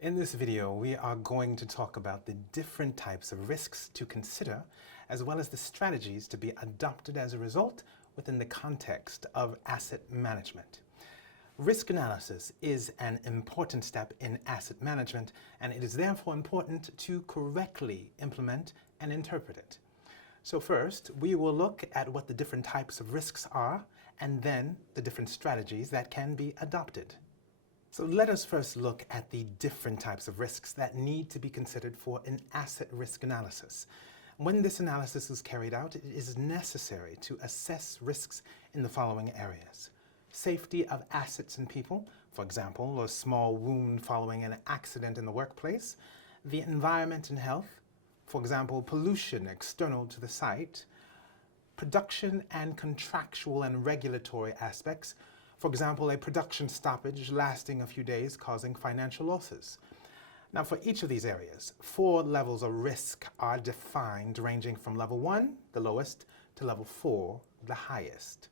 In this video, we are going to talk about the different types of risks to consider, as well as the strategies to be adopted as a result within the context of asset management. Risk analysis is an important step in asset management, and it is therefore important to correctly implement and interpret it. So first, we will look at what the different types of risks are, and then the different strategies that can be adopted. So let us first look at the different types of risks that need to be considered for an asset risk analysis. When this analysis is carried out, it is necessary to assess risks in the following areas: safety of assets and people, for example, a small wound following an accident in the workplace; the environment and health, for example, pollution external to the site; production and contractual and regulatory aspects, for example, a production stoppage lasting a few days causing financial losses. Now, for each of these areas, 4 levels of risk are defined, ranging from level 1, the lowest, to level 4, the highest.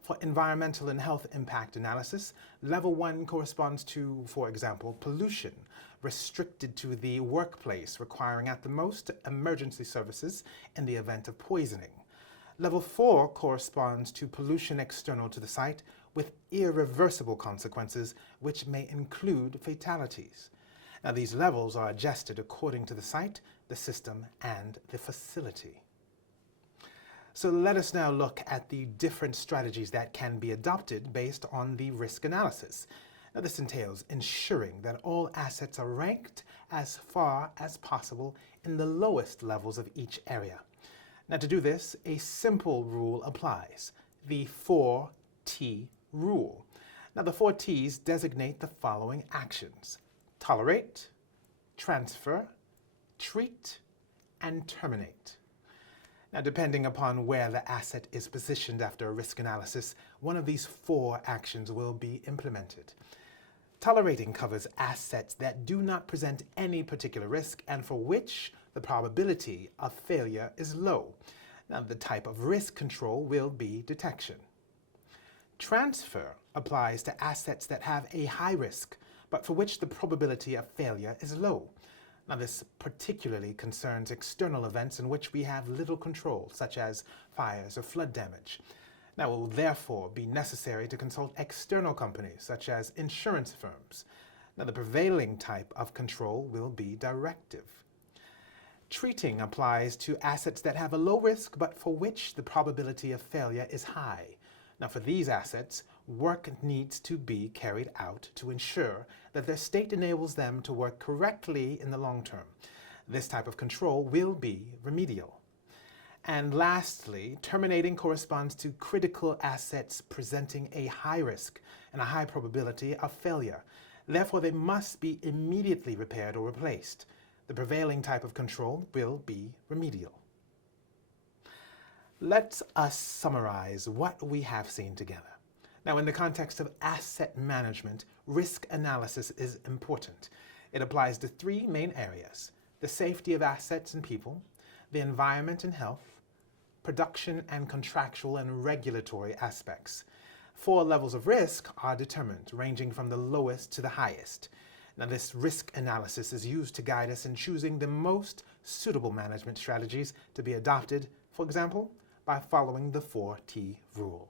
For environmental and health impact analysis, level 1 corresponds to, for example, pollution restricted to the workplace, requiring at the most emergency services in the event of poisoning. Level 4 corresponds to pollution external to the site with irreversible consequences, which may include fatalities. Now, these levels are adjusted according to the site, the system, and the facility. So let us now look at the different strategies that can be adopted based on the risk analysis. Now, this entails ensuring that all assets are ranked as far as possible in the lowest levels of each area. Now, to do this, a simple rule applies: the 4T rule. Now, the 4 T's designate the following actions: tolerate, transfer, treat, and terminate. Now, depending upon where the asset is positioned after a risk analysis, one of these 4 actions will be implemented. Tolerating covers assets that do not present any particular risk and for which the probability of failure is low. Now, the type of risk control will be detection. Transfer applies to assets that have a high risk, but for which the probability of failure is low. Now, this particularly concerns external events in which we have little control, such as fires or flood damage. Now, it will therefore be necessary to consult external companies, such as insurance firms. Now, the prevailing type of control will be directive. Treating applies to assets that have a low risk, but for which the probability of failure is high. Now, for these assets, work needs to be carried out to ensure that their state enables them to work correctly in the long term. This type of control will be remedial. And lastly, terminating corresponds to critical assets presenting a high risk and a high probability of failure. Therefore, they must be immediately repaired or replaced. The prevailing type of control will be remedial. Let us summarize what we have seen together. Now, in the context of asset management, risk analysis is important. It applies to 3 main areas: the safety of assets and people, the environment and health, production and contractual and regulatory aspects. 4 levels of risk are determined, ranging from the lowest to the highest. Now, this risk analysis is used to guide us in choosing the most suitable management strategies to be adopted, for example, by following the 4T rule.